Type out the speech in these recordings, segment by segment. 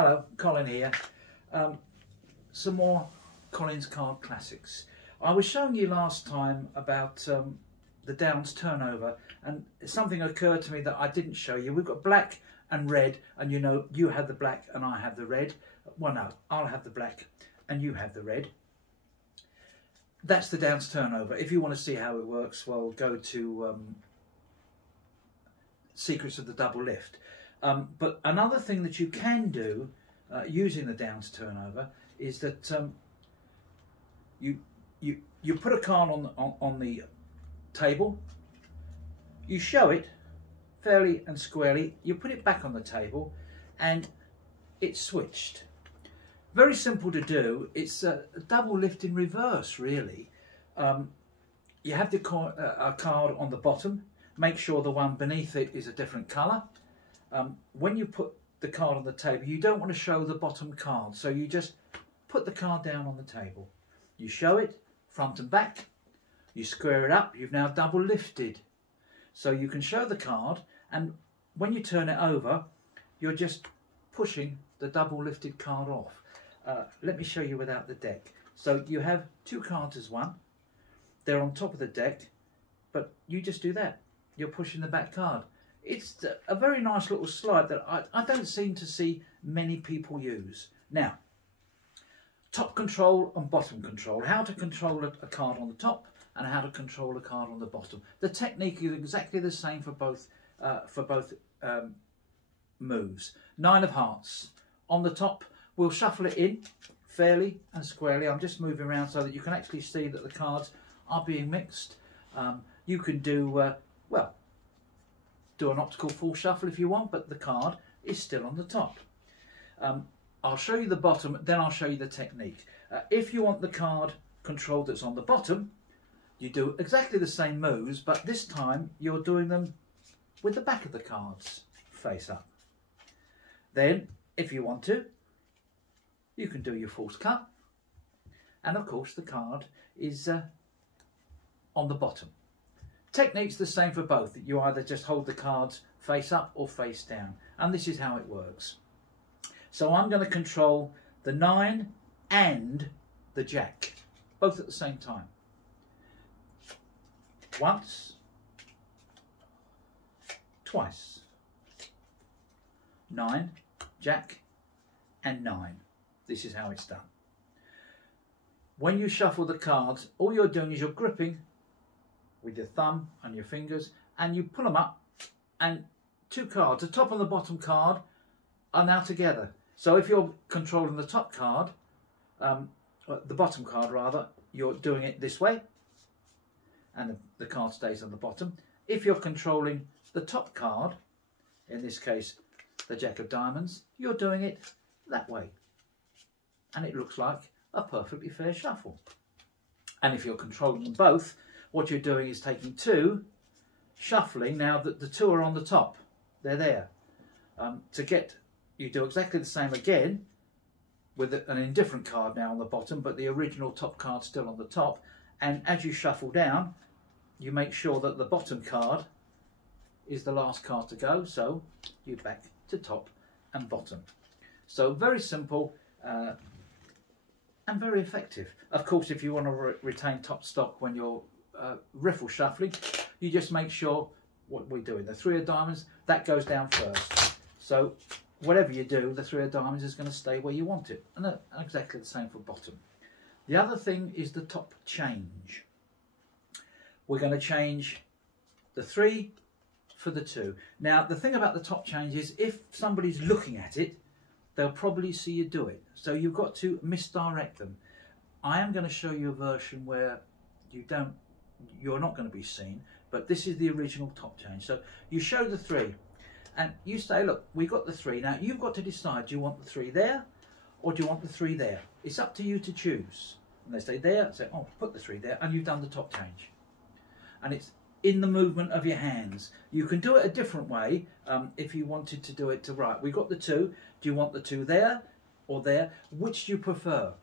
Hello, Colin here. Some more Collins card classics. I was showing you last time about the Downs turnover, and something occurred to me that I didn't show you. We've got black and red, and you know, you have the black and I have the red. Well, no, I'll have the black and you have the red. That's the Downs turnover. If you want to see how it works, well, go to Secrets of the Double Lift. But another thing that you can do using the Downs turnover is that you put a card on the table, you show it fairly and squarely, you put it back on the table, and it's switched. Very simple to do. It's a double lift in reverse, really. You have a card on the bottom. Make sure the one beneath it is a different colour. When you put the card on the table, you don't want to show the bottom card, so you just put the card down on the table. You show it front and back, you square it up, you've now double lifted. So you can show the card, and when you turn it over, you're just pushing the double lifted card off. Let me show you without the deck. So you have two cards as one, they're on top of the deck, but you just do that. You're pushing the back card. It's a very nice little slide that I don't seem to see many people use. Now, top control and bottom control. How to control a card on the top and how to control a card on the bottom. The technique is exactly the same for both moves. 9 of hearts. On the top, we'll shuffle it in fairly and squarely. I'm just moving around so that you can actually see that the cards are being mixed. You can do, well, do an optical full shuffle if you want, but the card is still on the top. I'll show you the bottom, then I'll show you the technique. If you want the card controlled that's on the bottom, you do exactly the same moves, but this time you're doing them with the back of the cards face up. Then, if you want to, you can do your false cut, and of course the card is on the bottom. Technique's the same for both. You either just hold the cards face up or face down, and this is how it works. So I'm going to control the 9 and the Jack, both at the same time. Once, twice. 9, Jack, and 9. This is how it's done. When you shuffle the cards, all you're doing is you're gripping with your thumb and your fingers, and you pull them up, and two cards, the top and the bottom card, are now together. So if you're controlling the top card, the bottom card rather, you're doing it this way, and the card stays on the bottom. If you're controlling the top card, in this case the Jack of Diamonds, you're doing it that way, and it looks like a perfectly fair shuffle. And if you're controlling them both, what you're doing is taking two, shuffling. Now that the two are on the top, they're there. You do exactly the same again with an indifferent card now on the bottom, but the original top card still on the top. And as you shuffle down, you make sure that the bottom card is the last card to go. So you're back to top and bottom. So very simple and very effective. Of course, if you want to retain top stock when you're riffle shuffling, you just make sure what we're doing. The 3 of diamonds, that goes down first. So whatever you do, the 3 of diamonds is going to stay where you want it. And exactly the same for bottom. The other thing is the top change. We're going to change the 3 for the 2. Now, the thing about the top change is if somebody's looking at it, they'll probably see you do it. So you've got to misdirect them. I am going to show you a version where you're not going to be seen, but this is the original top change. So you show the 3 and you say, look, we've got the 3. Now you've got to decide, do you want the 3 there or do you want the 3 there? It's up to you to choose. And they say there, say, oh, put the 3 there, and you've done the top change. And it's in the movement of your hands. You can do it a different way if you wanted to do it to right. We've got the 2. Do you want the 2 there or there? Which do you prefer?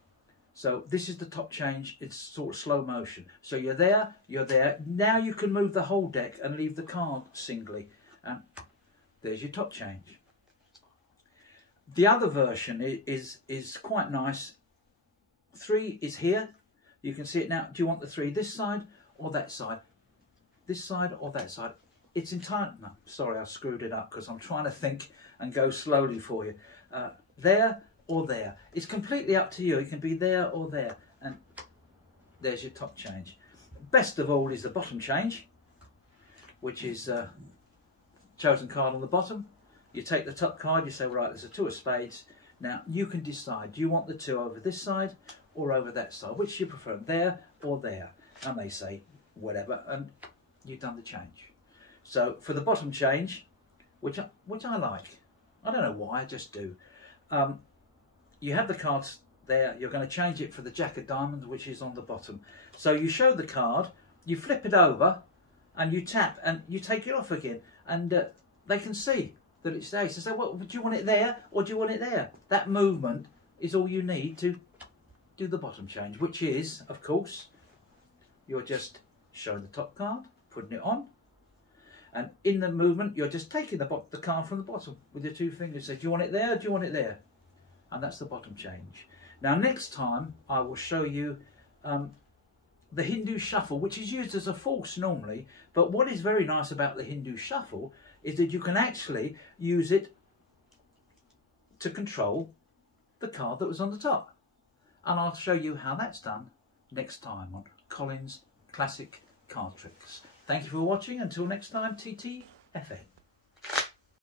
So this is the top change. It's sort of slow motion. So you're there, you're there. Now you can move the whole deck and leave the card singly. There's your top change. The other version is quite nice. 3 is here. You can see it now. Do you want the 3 this side or that side? This side or that side? It's entirely... No, sorry, I screwed it up because I'm trying to think and go slowly for you. There or there. It's completely up to you. It can be there or there. And there's your top change. Best of all is the bottom change, which is chosen card on the bottom. You take the top card, you say, right, there's a 2 of spades. Now, you can decide, do you want the 2 over this side or over that side? Which do you prefer, there or there? And they say, whatever, and you've done the change. So, for the bottom change, which I like, I don't know why, I just do. You have the cards there, you're going to change it for the Jack of Diamonds, which is on the bottom. So, you show the card, you flip it over, and you tap, and you take it off again, and they can see that it's there. So say, well, do you want it there or do you want it there? That movement is all you need to do the bottom change, which is, of course, you're just showing the top card, putting it on, and in the movement, you're just taking the card from the bottom with your 2 fingers. Say, do you want it there or do you want it there? And that's the bottom change. Now, next time, I will show you the Hindu shuffle, which is used as a false normally, but what is very nice about the Hindu shuffle is that you can actually use it to control the card that was on the top. And I'll show you how that's done next time on Colins Classic Card Tricks. Thank you for watching. Until next time, TTFN.